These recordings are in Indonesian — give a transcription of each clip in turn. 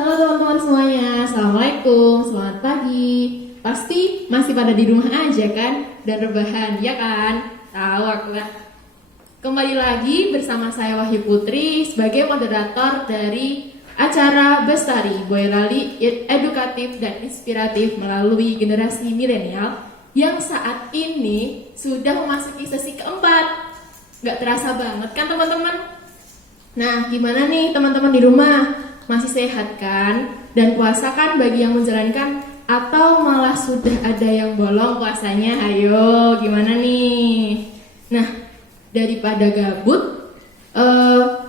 Halo teman-teman semuanya, Assalamualaikum, selamat pagi. Pasti masih pada di rumah aja kan? Dan rebahan, ya kan? Tahu aku lah. Kembali lagi bersama saya Wahyu Putri sebagai moderator dari acara Bestari Boyolali edukatif dan inspiratif melalui generasi milenial yang saat ini sudah memasuki sesi keempat. Gak terasa banget kan teman-teman? Nah, gimana nih teman-teman di rumah? Masih sehat kan? Dan puasa kan bagi yang menjalankan atau malah sudah ada yang bolong puasanya? Ayo, gimana nih? Nah, daripada gabut,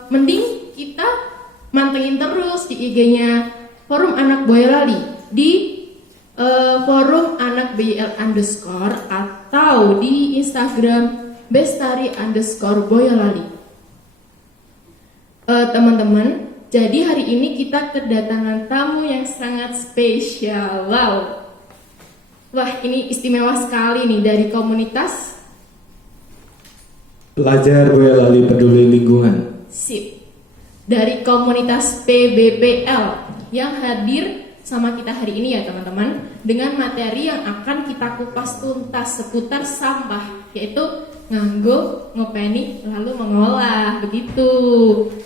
mending kita mantengin terus di IG-nya Forum Anak Boyolali di Forum Anak BL underscore atau di Instagram bestari_boyolali. Teman-teman, jadi hari ini kita kedatangan tamu yang sangat spesial. Wow. Wah, ini istimewa sekali nih dari komunitas Pelajar Boyolali Peduli Lingkungan. SIP. Dari komunitas PBPL yang hadir sama kita hari ini ya teman-teman, dengan materi yang akan kita kupas tuntas seputar sampah, yaitu nganggo, ngopeni, lalu mengolah, begitu.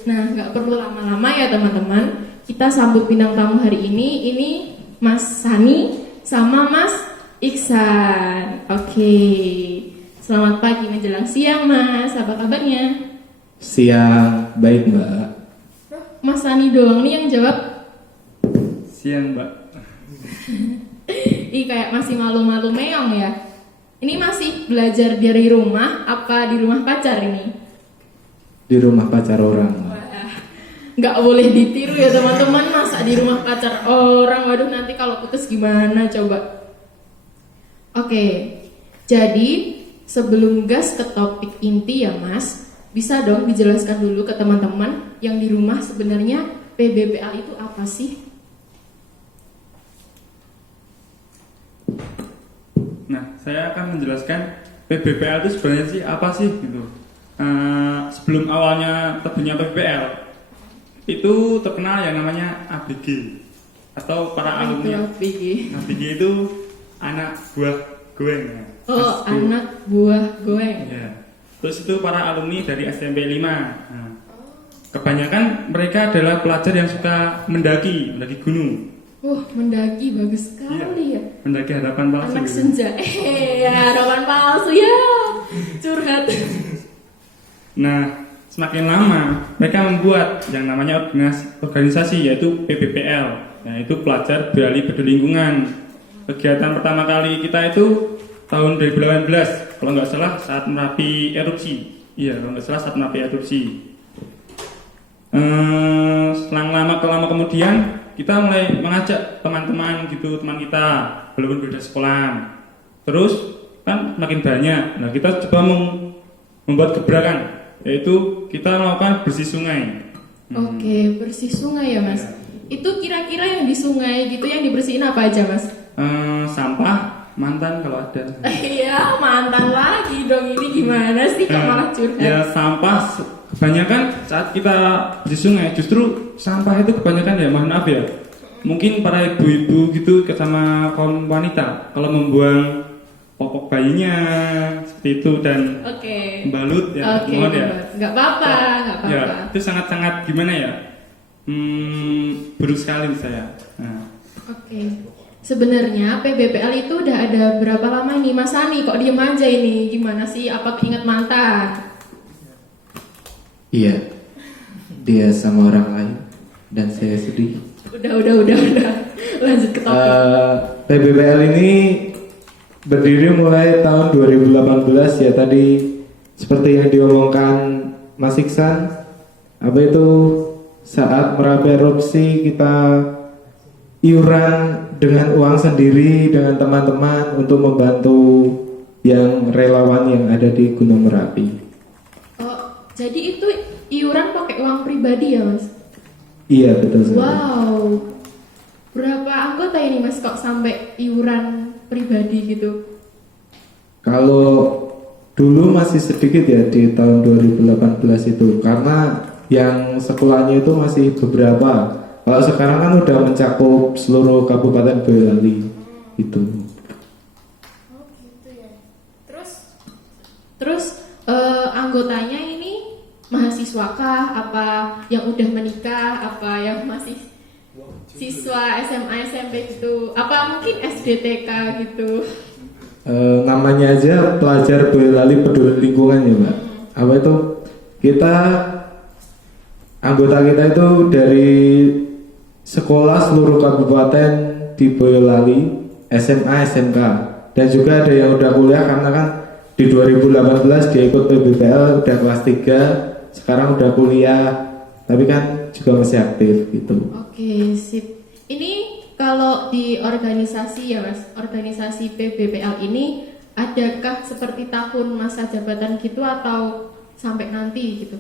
Nah, nggak perlu lama-lama ya teman-teman. Kita sambut bintang tamu hari ini Mas Sani sama Mas Iksan. Oke. Selamat pagi menjelang siang, Mas. Apa kabarnya? Siang, baik Mbak. Mas Sani doang nih yang jawab. Siang, Mbak. Ih, kayak masih malu-malu meong ya. Ini masih belajar dari rumah apa di rumah pacar ini? Di rumah pacar orang. Wah, nggak boleh ditiru ya teman-teman, masa di rumah pacar orang. Waduh, nanti kalau putus gimana coba? Oke, jadi sebelum gas ke topik inti ya Mas, bisa dong dijelaskan dulu ke teman-teman yang di rumah sebenarnya PBPL itu apa sih? Nah, saya akan menjelaskan PBPL itu sebenarnya sih apa sih gitu. Sebelum awalnya terbitnya PBPL itu terkenal yang namanya ABG atau para alumni. ABG itu anak buah goeng. Ya. Oh, anak buah goeng. Ya. Terus itu para alumni dari SMP 5. Nah, kebanyakan mereka adalah pelajar yang suka mendaki gunung. Mendaki bagus sekali ya. Mendaki harapan palsu. Anak gitu. senja. Harapan palsu ya. Curhat. Nah, semakin lama mereka membuat yang namanya organisasi yaitu PBPL, yaitu Pelajar Boyolali Peduli Lingkungan. Kegiatan pertama kali kita itu tahun 2018, kalau nggak salah saat Merapi erupsi. Iya, kalau nggak salah saat Merapi erupsi. Selang lama kemudian kita mulai mengajak teman-teman gitu, teman kita walaupun beda sekolah. Terus kan makin banyak. Nah, kita coba membuat gebrakan, yaitu kita melakukan bersih sungai. Oke, bersih sungai ya Mas. Itu kira-kira yang di sungai gitu yang dibersihin apa aja Mas? Sampah, mantan kalau ada. Iya, mantan lagi dong, ini gimana sih kok malah curhat? Ya, sampah kebanyakan saat kita bersih sungai justru sampah itu kebanyakan ya, mohon maaf ya, mungkin para ibu-ibu gitu sama kaum wanita kalau membuang popok bayinya seperti itu dan balut ya, mohon ya, nggak apa-apa. Ya, itu sangat-sangat gimana ya, buruk sekali saya. Nah. Sebenarnya PBPL itu udah ada berapa lama nih Mas Sani? Kok diem aja ini? Gimana sih? Apa keinget mantan? Iya, dia sama orang lain dan saya sedih. Udah. Lanjut ke topik. PBPL ini berdiri mulai tahun 2018 ya, tadi seperti yang diomongkan Mas Iksan. Apa itu, saat Merapi erupsi kita iuran dengan uang sendiri dengan teman-teman untuk membantu yang relawan yang ada di Gunung Merapi. Jadi itu iuran pakai uang pribadi ya Mas? Iya, betul sekali. Wow. Berapa anggota ini Mas kok sampai iuran pribadi gitu? Kalau dulu masih sedikit ya di tahun 2018 itu, karena yang sekolahnya itu masih beberapa, Kalau sekarang kan udah mencakup seluruh Kabupaten Boyolali itu. Oh gitu ya. Terus anggotanya ini mahasiswa kah? Apa yang udah menikah? Apa yang masih siswa SMA SMP gitu? Apa mungkin SDTK gitu? Namanya aja pelajar Boyolali peduli lingkungan ya Mbak. Apa itu? Anggota kita itu dari sekolah seluruh kabupaten di Boyolali, SMA, SMK, dan juga ada yang udah kuliah karena kan di 2018 dia ikut PBPL udah kelas 3, sekarang udah kuliah, tapi kan juga masih aktif gitu. Oke, sip. Ini kalau di organisasi ya Mas, organisasi PBPL ini adakah seperti tahun masa jabatan gitu atau sampai nanti gitu?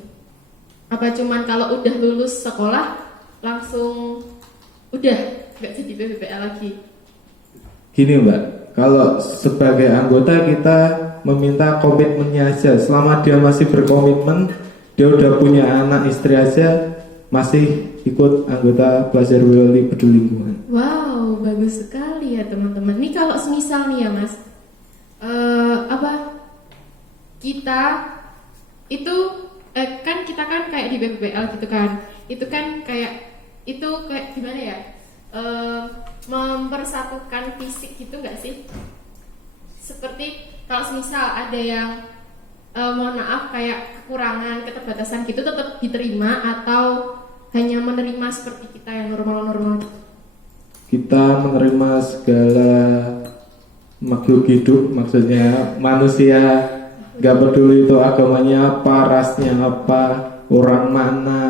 Apa cuman kalau udah lulus sekolah langsung udah nggak jadi PBPL lagi? Gini Mbak, kalau sebagai anggota kita meminta komitmennya aja. Selama dia masih berkomitmen, dia udah punya anak istri aja, masih ikut anggota pelajar Boyolali peduli lingkungan. Wow, bagus sekali ya teman-teman. Ini kalau semisal nih ya Mas, kita itu kan kita kan kayak di BPPL gitu kan, itu kan kayak gimana ya, mempersatukan fisik gitu nggak sih? Seperti kalau semisal ada yang mohon maaf kayak kekurangan, keterbatasan gitu tetap diterima atau hanya menerima seperti kita yang normal-normal? Kita menerima segala makhluk hidup, maksudnya manusia, gak peduli itu agamanya apa, rasnya apa, orang mana,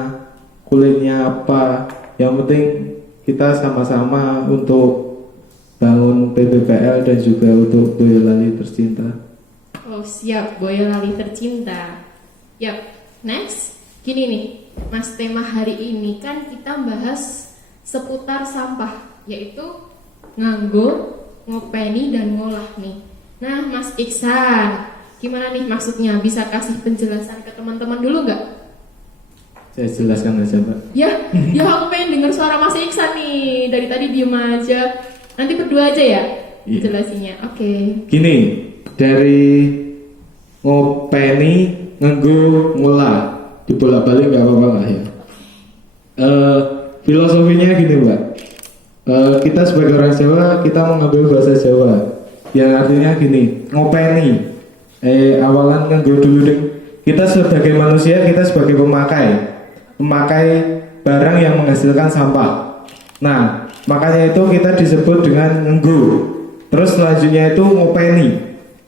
kulitnya apa, yang penting kita sama-sama untuk bangun PBPL dan juga untuk Boyolali tercinta. Oh siap, Boyolali tercinta. Yap, next. Gini nih, Mas, tema hari ini kan kita bahas seputar sampah, yaitu nganggo, ngopeni, dan ngolah nih. Nah, Mas Iksan, gimana nih maksudnya? Bisa kasih penjelasan ke teman-teman dulu nggak? Saya jelaskan aja Pak. Ya, aku pengen dengar suara Mas Iksan nih. Dari tadi diem aja. Nanti berdua aja ya Iya. jelasinya. Oke. Gini, dari ngopeni, nganggo, ngolah, dibolak-balik nggak apa-apa lah ya. Filosofinya gini Mbak, kita sebagai orang Jawa kita mengambil bahasa Jawa yang artinya gini, ngopeni, awalan nganggo dulu deh. Kita sebagai manusia, kita sebagai pemakai barang yang menghasilkan sampah. Nah, makanya itu kita disebut dengan nganggo. Terus selanjutnya itu ngopeni.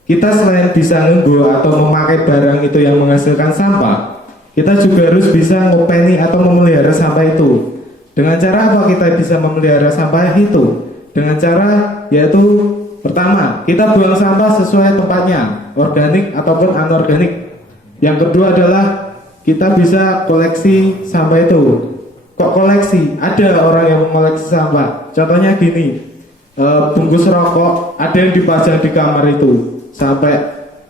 Kita selain bisa nganggo atau memakai barang itu yang menghasilkan sampah, kita juga harus bisa ngopeni atau memelihara sampah itu. Dengan cara apa kita bisa memelihara sampah itu? Dengan cara yaitu pertama, kita buang sampah sesuai tempatnya, organik ataupun anorganik. Yang kedua adalah kita bisa koleksi sampah itu. Kok koleksi? Ada orang yang mengoleksi sampah. Contohnya gini, bungkus rokok ada yang dipajang di kamar itu sampai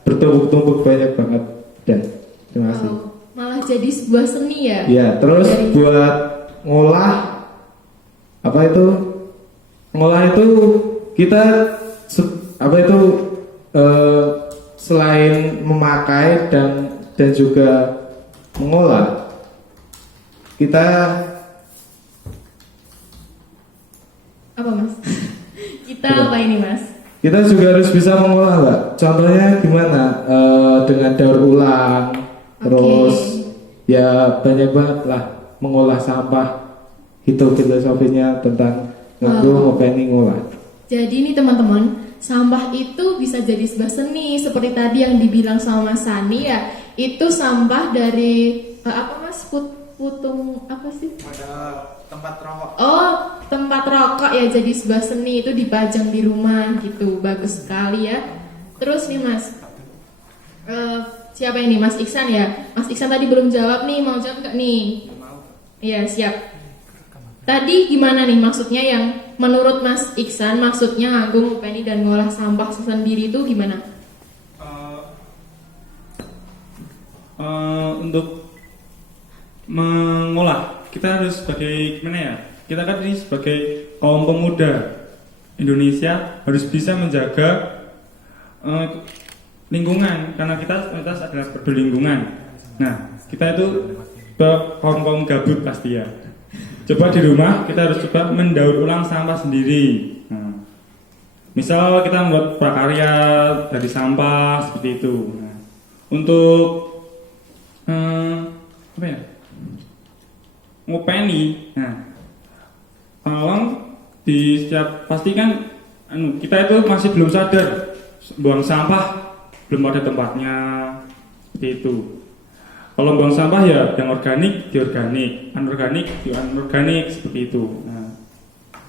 bertumpuk-tumpuk banyak banget. Dan terima kasih. Wow, malah jadi sebuah seni ya? Ya, terus buat ngolah ngolah itu kita selain memakai dan juga mengolah, kita apa Mas? Kita apa ini Mas? kita juga harus bisa mengolah Mbak. Contohnya gimana? Dengan daur ulang, terus ya banyak banget lah mengolah sampah. Itu filosofinya tentang nganggo, ngopeni, ngolah. Jadi nih teman-teman, sampah itu bisa jadi sebuah seni seperti tadi yang dibilang sama Mas Sani ya. Itu sampah dari apa Mas? Putung apa sih? Ada tempat rokok. Oh, tempat rokok ya, jadi sebuah seni itu dipajang di rumah gitu. Bagus sekali ya. Terus nih Mas, siapa ini? Mas Iksan ya? Mas Iksan tadi belum jawab nih, mau jawab nggak nih? Iya siap. Tadi gimana nih maksudnya yang menurut Mas Iksan maksudnya nganggo, ngopeni, dan ngolah sampah sendiri itu gimana? Untuk mengolah kita harus sebagai gimana ya, kita kan ini sebagai kaum pemuda Indonesia harus bisa menjaga lingkungan, karena kita komunitas adalah peduli lingkungan. Nah, kita itu ke kaum gabut pasti ya. Coba di rumah kita harus coba mendaur ulang sampah sendiri. Nah, misal kita membuat prakarya dari sampah seperti itu. Nah, untuk apa ya? Ngopeni. Nah, tolong di setiap pastikan kita itu masih belum sadar buang sampah belum ada tempatnya seperti itu. Kalau buang sampah ya yang organik di organik, anorganik di anorganik seperti itu.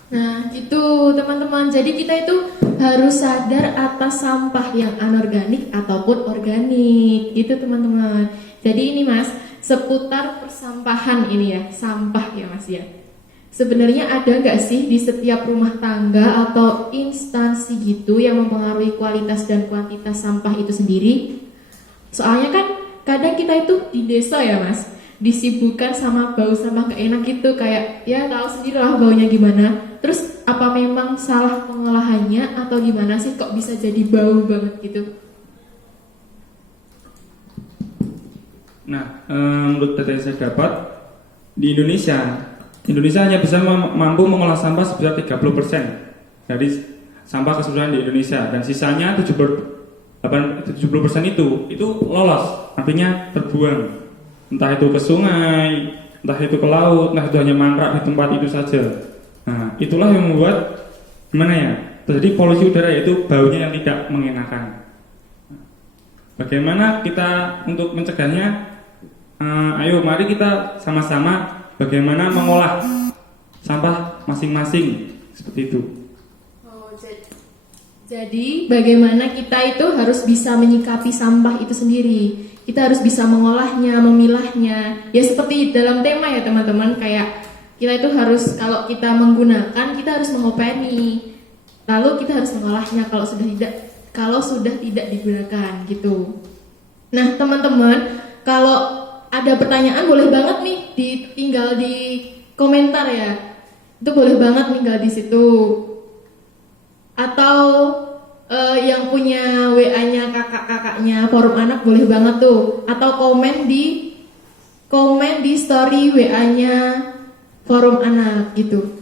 Nah, itu teman-teman. Jadi kita itu harus sadar atas sampah yang anorganik ataupun organik. Gitu teman-teman. Jadi ini Mas, seputar persampahan ini ya, sampah ya Mas ya. Sebenarnya ada nggak sih di setiap rumah tangga atau instansi gitu yang mempengaruhi kualitas dan kuantitas sampah itu sendiri? Soalnya kan kadang kita itu di desa ya Mas, disibukkan sama bau sampah gak enak gitu, kayak ya tahu sendiri lah baunya gimana. Terus apa memang salah pengolahannya atau gimana sih kok bisa jadi bau banget gitu? Nah, menurut data yang saya dapat di Indonesia hanya bisa mampu mengolah sampah sebesar 30% dari sampah keseluruhan di Indonesia, dan sisanya 70% itu lolos, artinya terbuang, entah itu ke sungai, entah itu ke laut, entah itu hanya mangkrak di tempat itu saja. Nah, itulah yang membuat gimana ya, terjadi polusi udara, yaitu baunya yang tidak mengenakan. Bagaimana kita untuk mencegahnya? Ayo mari kita sama-sama bagaimana mengolah sampah masing-masing seperti itu. Jadi bagaimana kita itu harus bisa menyikapi sampah itu sendiri. Kita harus bisa mengolahnya, memilahnya. Ya seperti dalam tema ya teman-teman, kayak kita itu harus, kalau kita menggunakan kita harus mengopeni. Lalu kita harus mengolahnya kalau sudah tidak digunakan gitu. Nah teman-teman, kalau ada pertanyaan boleh banget nih tinggal di komentar ya. Itu boleh banget tinggal di situ. Atau yang punya WA-nya kakak-kakaknya forum anak boleh banget tuh. Atau komen di story WA-nya forum anak gitu.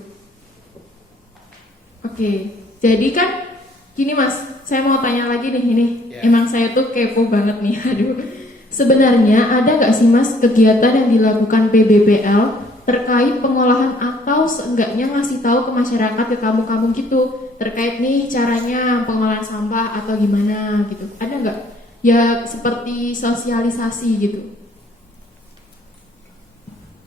Oke. Jadi kan gini Mas, saya mau tanya lagi nih ini. Emang saya tuh kepo banget nih. Aduh. Sebenarnya ada nggak sih Mas kegiatan yang dilakukan PBPL terkait pengolahan atau seenggaknya ngasih tahu ke masyarakat, ke kampung-kampung gitu, terkait nih caranya pengolahan sampah atau gimana gitu? Ada nggak? Ya seperti sosialisasi gitu.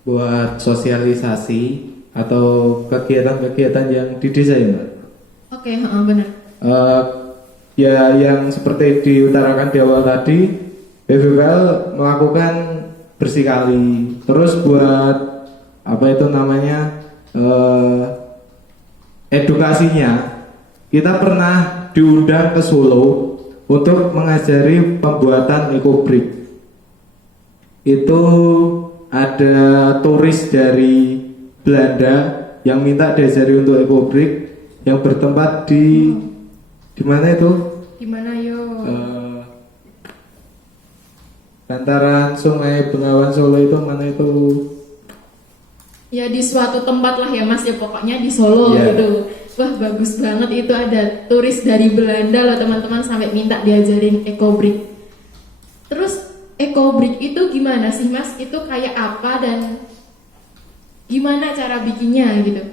Buat sosialisasi atau kegiatan-kegiatan yang di desa ya Mbak? Oke, benar. Ya yang seperti diutarakan di awal tadi, PBPL melakukan bersih kali. Terus buat apa itu namanya edukasinya, kita pernah diundang ke Solo untuk mengajari pembuatan ekobrik. Itu ada turis dari Belanda yang minta diajari untuk ekobrik, yang bertempat di mana itu? Di mana yo? Lantaran Sungai Bengawan Solo itu mana itu? Ya di suatu tempat lah ya Mas ya, pokoknya di Solo gitu. Wah bagus banget, itu ada turis dari Belanda loh teman-teman, sampai minta diajarin ekobrik. Terus ekobrik itu gimana sih Mas? Itu kayak apa dan gimana cara bikinnya gitu?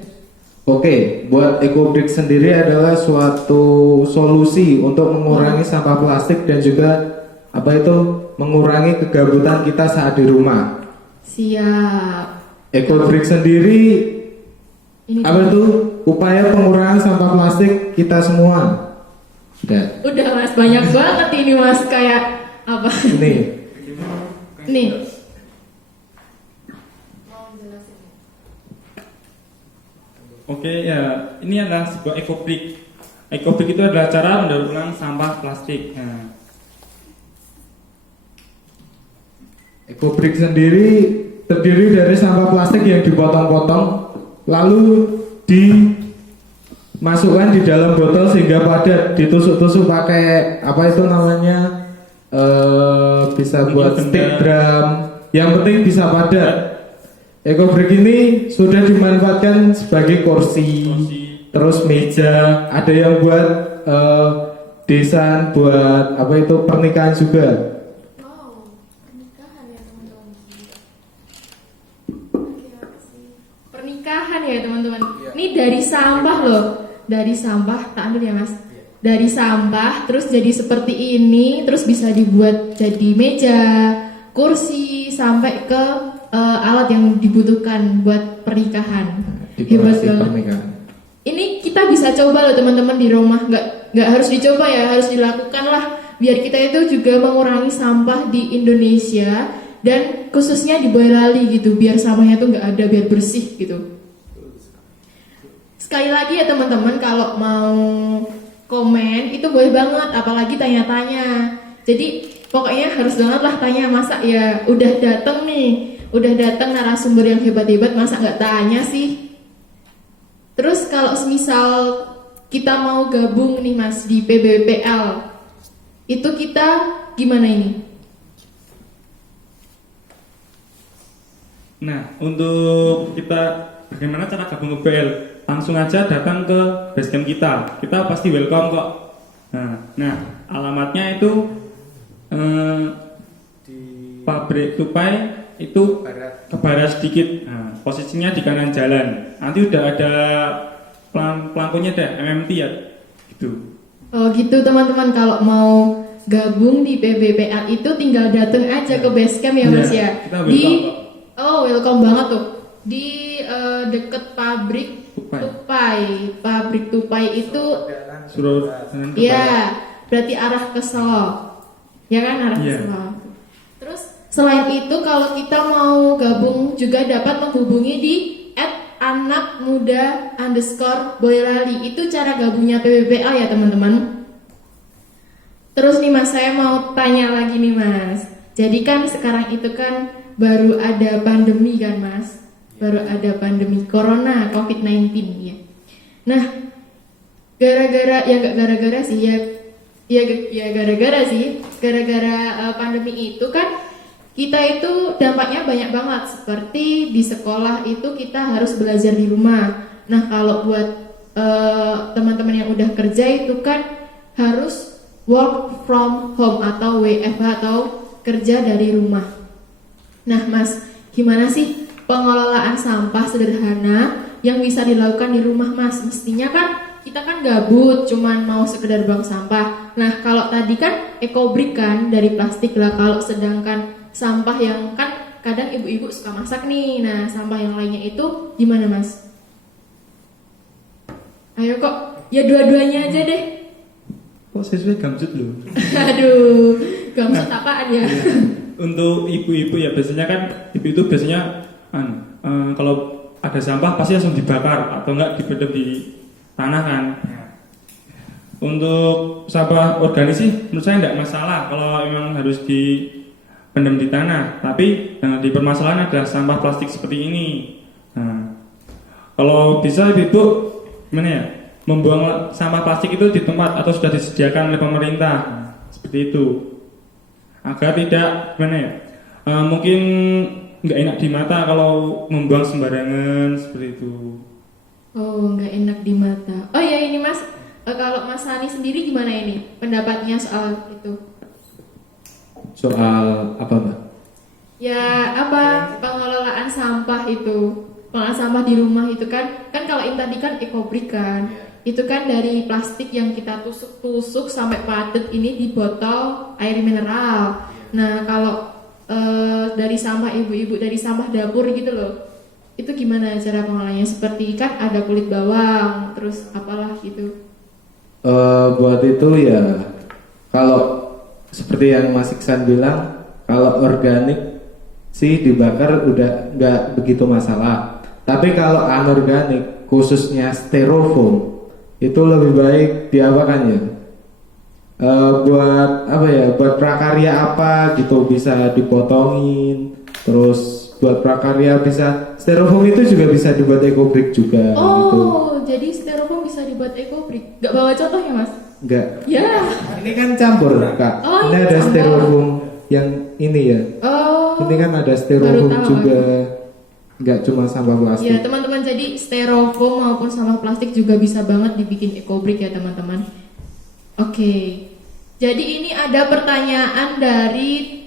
Oke, buat ekobrik sendiri adalah suatu solusi untuk mengurangi sampah plastik dan juga apa itu, mengurangi kegabutan kita saat di rumah. Siap. Ekobrik sendiri ini apa itu? Upaya pengurangan sampah plastik kita semua. Udah Mas, banyak banget ini Mas, kayak apa? Nih. Oke ya, ini adalah sebuah ekobrik. Ekobrik itu adalah cara mendaur ulang sampah plastik. Nah, ekobrik sendiri terdiri dari sampah plastik yang dipotong-potong lalu dimasukkan di dalam botol sehingga padat, ditusuk-tusuk pakai apa itu namanya, bisa buat stick drum, yang penting bisa padat. Eco-brick ini sudah dimanfaatkan sebagai kursi, terus meja, ada yang buat desain, buat apa itu pernikahan juga. Wow, pernikahan ya teman-teman. Pernikahan ya teman-teman. Ini dari sampah loh, dari sampah, tak ambil ya mas. Dari sampah, terus jadi seperti ini, terus bisa dibuat jadi meja, kursi, sampai ke alat yang dibutuhkan buat pernikahan. Hebat Dekorasi banget. pernikahan. Ini kita bisa coba loh teman-teman di rumah, nggak harus dicoba ya, harus dilakukan lah, biar kita itu juga mengurangi sampah di Indonesia dan khususnya di Boyolali gitu, biar sampahnya tuh nggak ada, biar bersih gitu. Sekali lagi ya teman-teman, kalau mau komen itu boleh banget, apalagi tanya-tanya. Jadi pokoknya harus banget lah tanya, masa ya udah dateng narasumber yang hebat-hebat, masa nggak tanya sih? Terus kalau semisal kita mau gabung nih mas di PBPL, itu kita gimana ini? Nah, untuk kita bagaimana cara gabung ke BL? Langsung aja datang ke basecamp kita. Kita pasti welcome kok. Nah, alamatnya itu Di pabrik tupai itu ke barat sedikit. Nah, posisinya di kanan jalan. Nanti udah ada pelangkonya deh, MMT ya. Gitu. Oh gitu teman-teman, kalau mau gabung di PBPL itu tinggal datang aja ke basecamp ya mas ya. Kita welcome kok. Welcome banget tuh di deket pabrik Tupai. Pabrik tupai itu Suruh ya berarti arah ke Solo, ya kan, arah ke Iya. Solo. Terus selain itu kalau kita mau gabung juga dapat menghubungi di @anakmuda_Boyolali. Itu cara gabungnya PBPL ya teman-teman. Terus nih mas, saya mau tanya lagi nih mas. Jadi kan sekarang itu kan baru ada pandemi kan mas, baru ada pandemi corona COVID-19 ya. Nah, gara-gara ya gak gara-gara sih gara-gara pandemi itu kan kita itu dampaknya banyak banget, seperti di sekolah itu kita harus belajar di rumah. Nah kalau buat teman-teman yang udah kerja itu kan harus work from home atau WFH atau kerja dari rumah. Nah mas, gimana sih pengelolaan sampah sederhana yang bisa dilakukan di rumah mas? Mestinya kan kita kan gabut, cuman mau sekedar buang sampah. Nah kalau tadi kan eco-brick kan dari plastik lah, kalau sedangkan sampah yang kan kadang ibu-ibu suka masak nih, nah sampah yang lainnya itu gimana mas? Ayo kok, ya dua-duanya aja deh. Kok sesuai gamsut loh. Aduh, gamsut apaan ya? Untuk ibu-ibu ya biasanya kan ibu itu biasanya kalau ada sampah pasti langsung dibakar atau enggak dipendam di tanah kan. Untuk sampah organik sih menurut saya enggak masalah kalau memang harus dipendam di tanah, tapi yang dipermasalahan adalah sampah plastik seperti ini. Nah, kalau bisa ibu gimana ya, membuang sampah plastik itu di tempat atau sudah disediakan oleh pemerintah, seperti itu, agar tidak gimana ya, mungkin nggak enak di mata kalau membuang sembarangan seperti itu. Oh, nggak enak di mata. Oh ya ini mas, kalau mas Sani sendiri gimana ini pendapatnya soal itu? soal apa mbak? Ya apa pengelolaan sampah itu, pengelolaan sampah di rumah itu kan kalau ini tadi kan eco-brick kan, itu kan dari plastik yang kita tusuk-tusuk sampai padat ini di botol air mineral. Nah kalau dari sampah ibu-ibu, dari sampah dapur gitu loh, itu gimana cara pengelolaannya? Seperti kan ada kulit bawang, terus apalah gitu. Buat itu ya, kalau seperti yang Mas Iksan bilang, kalau organik sih dibakar udah nggak begitu masalah. Tapi kalau anorganik, khususnya styrofoam, itu lebih baik diapakan ya? Buat apa ya? Buat prakarya apa gitu, bisa dipotongin, terus buat prakarya, bisa styrofoam itu juga bisa dibuat eco-brick juga gitu. Oh, jadi styrofoam bisa dibuat eco-brick. Gak bawa contoh ya mas? Enggak. Ya. Ini kan campur kak. Oh, ini ini ada campur. styrofoam yang ini ya. Oh. Ini kan ada Baru styrofoam tahu juga. Enggak cuma sampah Ya plastik. teman-teman, jadi styrofoam maupun sampah plastik juga bisa banget dibikin eco-brick ya teman-teman. Oke. Jadi ini ada pertanyaan dari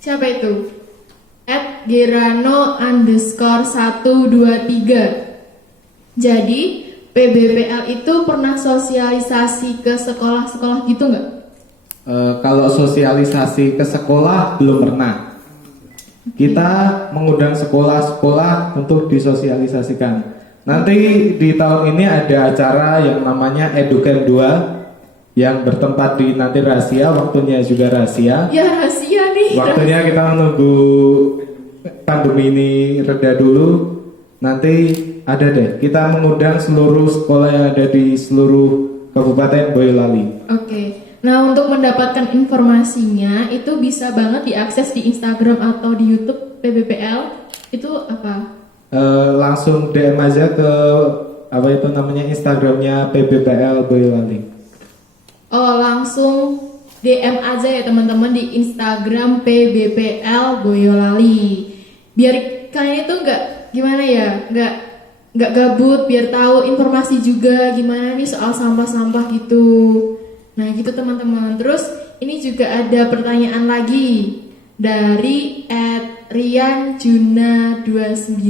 siapa itu? @gerano_123. Jadi PBPL itu pernah sosialisasi ke sekolah-sekolah gitu nggak? Kalau sosialisasi ke sekolah belum pernah. Kita mengundang sekolah-sekolah untuk disosialisasikan. Nanti di tahun ini ada acara yang namanya Educamp 2 yang bertempat di nanti rahasia, waktunya juga rahasia. Ya rahasia nih. Waktunya kita menunggu pandemi ini reda dulu. Nanti ada deh, kita mengundang seluruh sekolah yang ada di seluruh Kabupaten Boyolali. Oke. Nah, untuk mendapatkan informasinya itu bisa banget diakses di Instagram atau di YouTube PBPL. Itu apa? Langsung DM aja ke apa itu namanya Instagramnya PBPL Boyolali. Oh, langsung DM aja ya teman-teman di Instagram PBPL Boyolali. Biar kalian itu nggak gabut, biar tahu informasi juga gimana nih soal sampah-sampah gitu. Nah gitu teman-teman. Terus ini juga ada pertanyaan lagi dari @rianjuna29.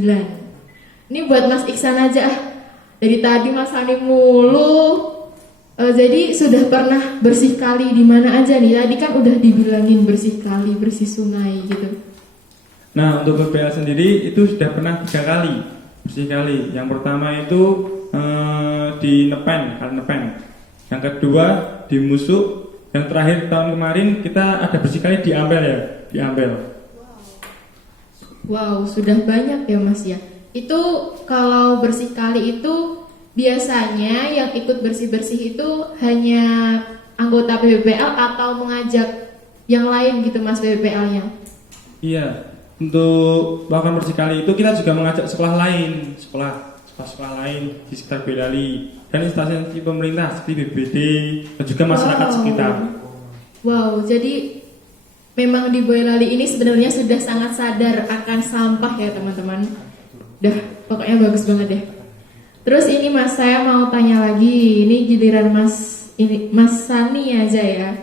Ini buat Mas Iksan aja. Dari tadi Mas Hani mulu. Jadi sudah pernah bersih kali di mana aja nih? Tadi kan udah dibilangin bersih kali, bersih sungai gitu. Nah, untuk PBPL sendiri itu sudah pernah 3 kali bersih kali. Yang pertama itu di Nepen, kali Nepen. Yang kedua di Musuk. Yang terakhir tahun kemarin kita ada bersih kali di Ampel ya, di Ampel. Wow, sudah banyak ya Mas ya. Itu kalau bersih kali itu biasanya yang ikut bersih-bersih itu hanya anggota PBPL atau mengajak yang lain gitu Mas PBPL-nya? Iya, untuk melakukan bersih kali itu kita juga mengajak sekolah lain, sekolah lain di sekitar Boyolali dan instansi pemerintah seperti BPD dan juga masyarakat sekitar. Wow, jadi memang di Boyolali ini sebenarnya sudah sangat sadar akan sampah ya teman-teman. Dah, pokoknya bagus banget deh. Terus ini Mas, saya mau tanya lagi. Ini giliran Mas Sani aja ya.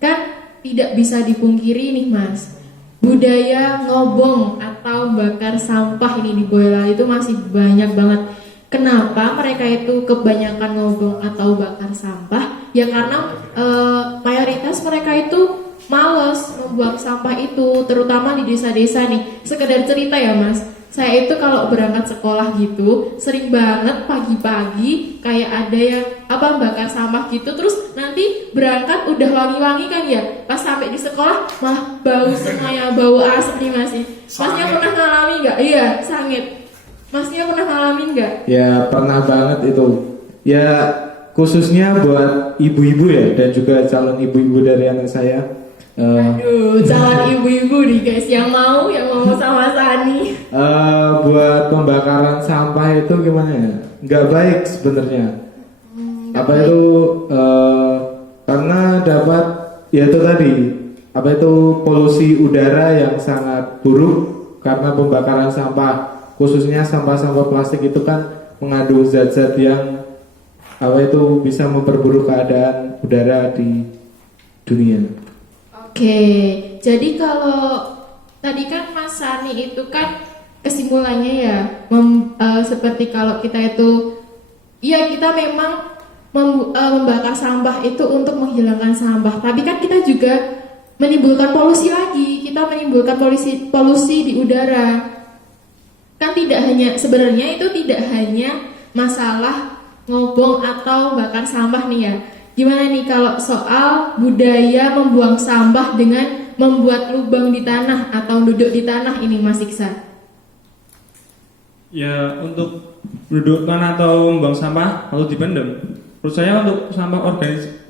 Kan tidak bisa dipungkiri nih Mas, budaya ngobong atau bakar sampah ini di Boyolali itu masih banyak banget. Kenapa mereka itu kebanyakan ngobong atau bakar sampah? Ya karena mayoritas mereka itu males membuang sampah itu, terutama di desa-desa nih. Sekedar cerita ya Mas, saya itu kalau berangkat sekolah gitu sering banget pagi-pagi kayak ada yang bakar sampah gitu, terus nanti berangkat udah wangi-wangi kan ya, pas sampai di sekolah malah bau semuanya, bau asap nih Mas. Masnya pernah ngalami nggak? Iya, sangit. Masnya pernah ngalamin nggak? Ya pernah banget itu. Ya khususnya buat ibu-ibu ya, dan juga calon ibu-ibu dari anak saya. Aduh, calon ibu-ibu nih guys yang mau sama Sani. Buat pembakaran sampah itu gimana ya? Nggak baik sebenarnya. Karena dapat ya itu tadi polusi udara yang sangat buruk karena pembakaran sampah, khususnya sampah-sampah plastik itu kan mengandung zat-zat yang bisa memperburuk keadaan udara di dunia. Oke, jadi kalau tadi kan Mas Sani itu kan kesimpulannya ya seperti kalau kita itu ya kita memang membakar sampah itu untuk menghilangkan sampah, tapi kan kita juga menimbulkan polusi lagi, kita menimbulkan polusi di udara. Kan sebenarnya itu tidak hanya masalah ngobong atau bakar sampah nih ya. Gimana nih kalau soal budaya membuang sampah dengan membuat lubang di tanah atau duduk di tanah ini Mas Iksan? Ya, untuk duduk tanah atau membuang sampah atau dipendam, menurut saya untuk sampah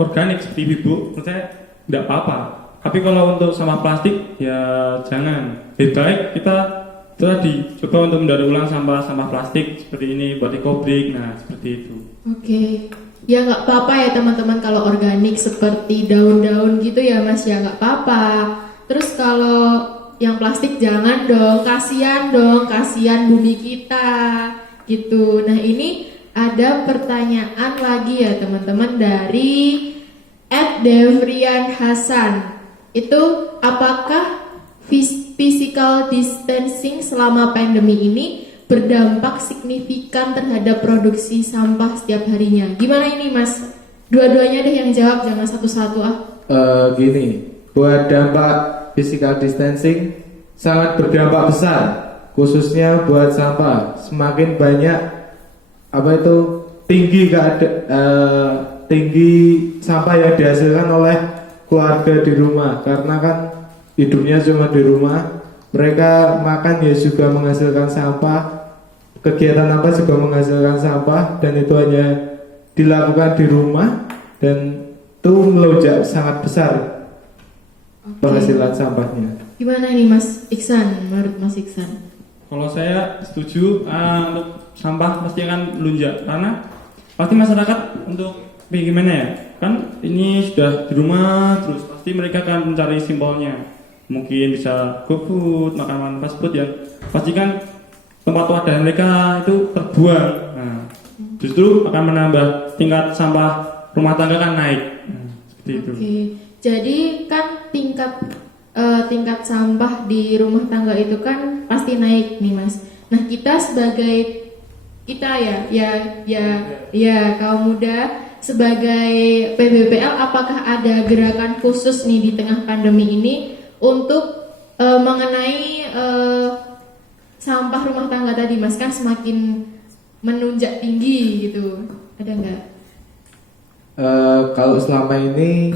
organik seperti bibu, menurut saya tidak apa-apa. Tapi kalau untuk sampah plastik ya jangan. Lebih baik kita tadi coba untuk mendaur ulang sampah plastik seperti ini buat ekobrik. Nah seperti itu. Oke. Ya nggak apa-apa ya teman-teman kalau organik seperti daun-daun gitu ya Mas ya nggak apa-apa. Terus kalau yang plastik jangan dong, kasihan bumi kita gitu. Nah ini ada pertanyaan lagi ya teman-teman dari @Devrian Hasan. Itu apakah physical distancing selama pandemi ini berdampak signifikan terhadap produksi sampah setiap harinya? Gimana ini Mas? Dua-duanya deh yang jawab, jangan satu-satu ah. Gini, buat dampak physical distancing sangat berdampak besar, khususnya buat sampah. Semakin banyak tinggi sampah yang dihasilkan oleh keluarga di rumah, karena kan hidupnya cuma di rumah. Mereka makan ya juga menghasilkan sampah, kegiatan apa juga menghasilkan sampah, dan itu hanya dilakukan di rumah, dan itu melonjak sangat besar penghasilan sampahnya. Gimana ini Mas Iksan, menurut Mas Iksan? Kalau saya setuju untuk sampah pasti akan melonjak karena pasti masyarakat untuk gimana ya, kan ini sudah di rumah terus pasti mereka akan mencari simpelnya, mungkin bisa GoFood, makanan fast food yang pasti kan tempat wadah mereka itu terbuang. Nah, justru akan menambah tingkat sampah rumah tangga kan naik. Nah, seperti itu. Oke, jadi kan tingkat sampah di rumah tangga itu kan pasti naik nih Mas. Nah kita ya kaum muda sebagai PBPL, apakah ada gerakan khusus nih di tengah pandemi ini untuk mengenai sampah rumah tangga tadi Mas, kan semakin menunjak tinggi gitu, ada nggak? Kalau selama ini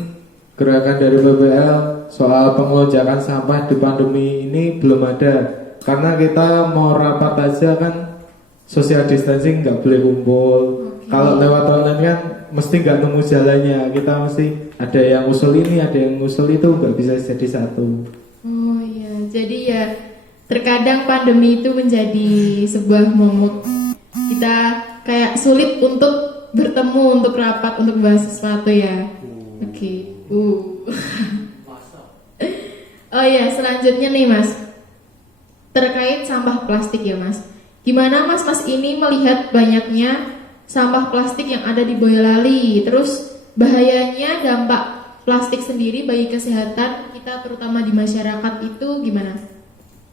gerakan dari PBL soal pengelonjakan sampah di pandemi ini belum ada, karena kita mau rapat aja kan social distancing, nggak boleh kumpul. Kalau lewat online kan mesti nggak nemu jalannya, kita mesti ada yang usul ini, ada yang usul itu, nggak bisa jadi satu. Oh iya, jadi ya terkadang pandemi itu menjadi sebuah momok kita kayak sulit untuk bertemu, untuk rapat, untuk bahas sesuatu ya. Oke. Oh iya, selanjutnya nih Mas, terkait sampah plastik ya Mas. Gimana Mas ini melihat banyaknya sampah plastik yang ada di Boyolali, terus bahayanya dampak plastik sendiri bagi kesehatan kita terutama di masyarakat itu gimana?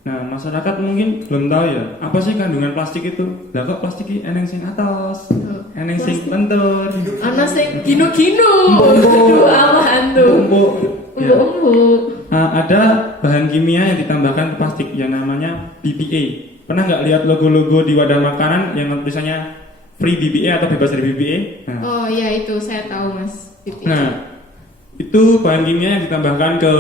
Nah, masyarakat mungkin belum tahu ya, apa sih kandungan plastik itu? Lah kok plastik ini eneng sing atas, eneng sing lentur, ana sing gino-gino. Aduh, aman tuh. Empuk. Ya. Empuk. Ada bahan kimia yang ditambahkan ke plastik yang namanya BPA. Pernah nggak lihat logo-logo di wadah makanan yang tulisannya free BPA atau bebas dari BPA? Nah. Oh iya, itu saya tahu Mas. BPA. Nah, itu bahan kimia yang ditambahkan ke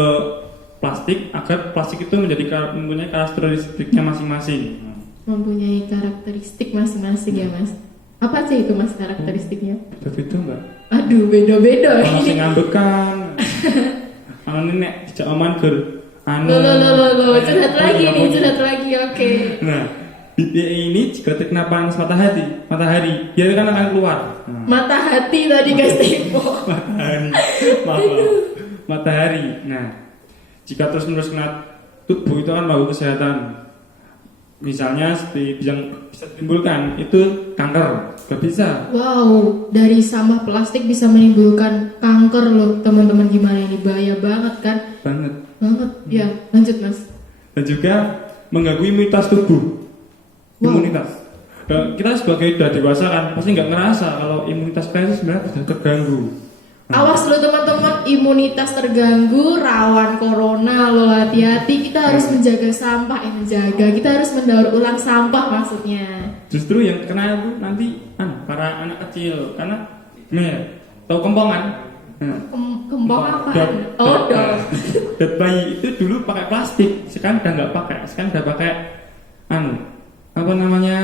plastik agar plastik itu mempunyai karakteristiknya masing-masing. Mempunyai karakteristik masing-masing ya Mas. Apa aja itu Mas karakteristiknya? Beda-beda nggak? Aduh, beda-beda. Kalau sing ngambekan, kalau nenek tidak aman ger. Lo, curhat lagi nih, curhat lagi, oke. Nah, BPA ini jika terkena panas matahari, dia kan akan keluar. Nah. Mata hati tadi guys Tempo. Matahari. Nah, jika terus-menerus kena tubuh itu akan mengganggu kesehatan. Misalnya seperti yang bisa ditimbulkan itu kanker, gak bisa. Wow, dari sampah plastik bisa menimbulkan kanker loh teman-teman, gimana ini, bahaya banget kan? Banget. Ya, lanjut Mas. Dan juga mengganggu imunitas tubuh. Wow. Imunitas. Dan kita sebagai udah dewasa kan pasti nggak ngerasa kalau imunitas kita itu sebenarnya sudah terganggu. Awas lo teman-teman, imunitas terganggu, rawan corona lo, hati-hati. Kita harus menjaga sampah, kita harus mendaur ulang sampah maksudnya. Justru yang kena itu nanti para anak kecil, karena tahu kempongan. Kembang apa? Dat bayi itu dulu pakai plastik, sekarang udah nggak pakai, sekarang udah pakai apa namanya?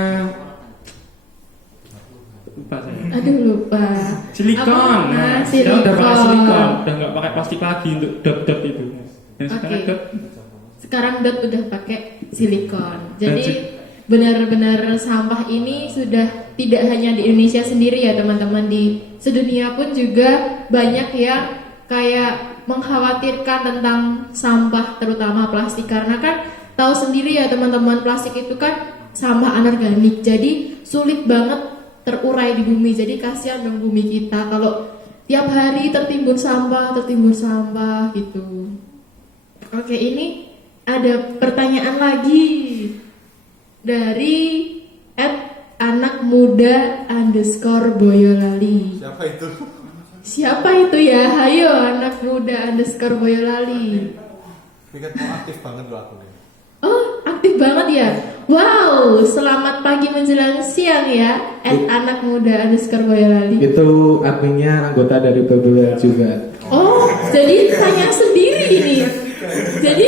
Lupa saya. Aduh lupa. Silikon. Nah, sekarang udah pakai silikon, udah nggak pakai plastik lagi untuk dot-dot itu. Dan sekarang Oke. Dot, Sekarang Dot udah pakai silikon. Jadi Magic. benar-benar sampah ini sudah tidak hanya di Indonesia sendiri ya teman-teman, di sedunia pun juga banyak yang kayak mengkhawatirkan tentang sampah terutama plastik, karena kan tahu sendiri ya teman-teman, plastik itu kan sampah anorganik, jadi sulit banget terurai di bumi. Jadi kasihan dong bumi kita kalau tiap hari tertimbun sampah gitu. Oke, ini ada pertanyaan lagi dari @anakmuda_boyolali. Siapa itu ya? Hayo anak muda _boyolali. Ini kan mau aktif banget loh aku nih. Oh, aktif banget ya. Wow, selamat pagi menjelang siang ya. Anak muda _boyolali. Itu adminnya anggota dari PBWL juga. Oh, jadi tanya sendiri ini. Jadi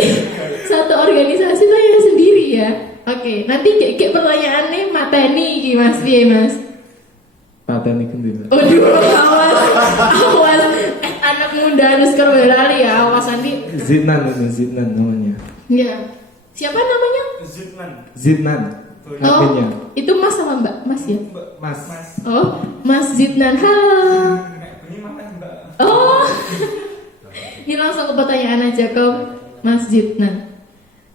satu organisasi tanya sendiri ya. Oke, nanti kayak pertanyaannya mateni iki Mas, piye Mas? Paten iki ndi, Mas? Aduh, awas. Anak muda _boyolali ya, awas nanti. Zidnan namanya. Ya. Siapa namanya? Zidnan. Oh, Adminnya. itu Mas sama Mbak? Mas ya? Mas. Oh, Mas Zidnan. Halo. Oh. Ini langsung ke pertanyaan aja ke Mas Zidnan.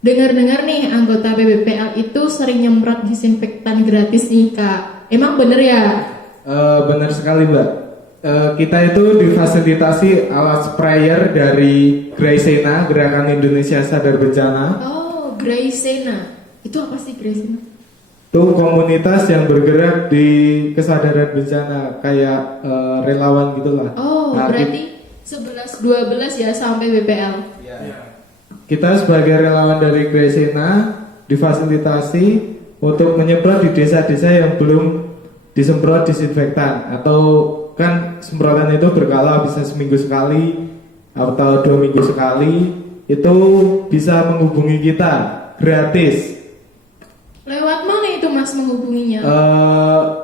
Dengar-dengar nih anggota PBPL itu sering nyemprot disinfektan gratis nih Kak. Emang bener ya? Benar sekali Mbak. Kita itu difasilitasi alat sprayer dari Graysena, Gerakan Indonesia Sadar Bencana. Oh, Graysena. Itu apa sih Graysena? Itu komunitas yang bergerak di kesadaran bencana, kayak relawan gitulah. Oh, Nah, berarti 11-12 ya sampai BPL. kita sebagai relawan dari Graysena difasilitasi untuk menyemprot di desa-desa yang belum disemprot disinfektan, atau kan semprotan itu berkala, bisa seminggu sekali atau 2 minggu sekali. Itu bisa menghubungi kita gratis. Lewat mana itu Mas menghubunginya?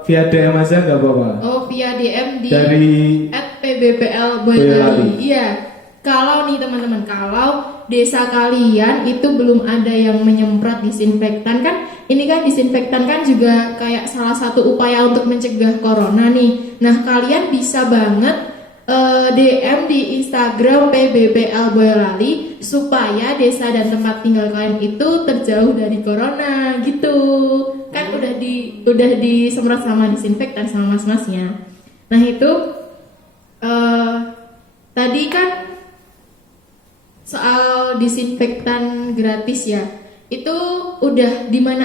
Via DM aja nggak apa-apa. Oh, via DM di Dari @pbpl Boyolali. Boyolali. Iya. Kalau nih teman-teman, kalau desa kalian itu belum ada yang menyemprot disinfektan, kan ini kan disinfektan kan juga kayak salah satu upaya untuk mencegah corona nih. Nah, kalian bisa banget DM di Instagram PBPL Boyolali supaya desa dan tempat tinggal kalian itu terjauh dari corona gitu. Kan udah disemprot sama disinfektan sama mas-masnya. Nah, itu tadi kan soal disinfektan gratis ya. Itu udah di mana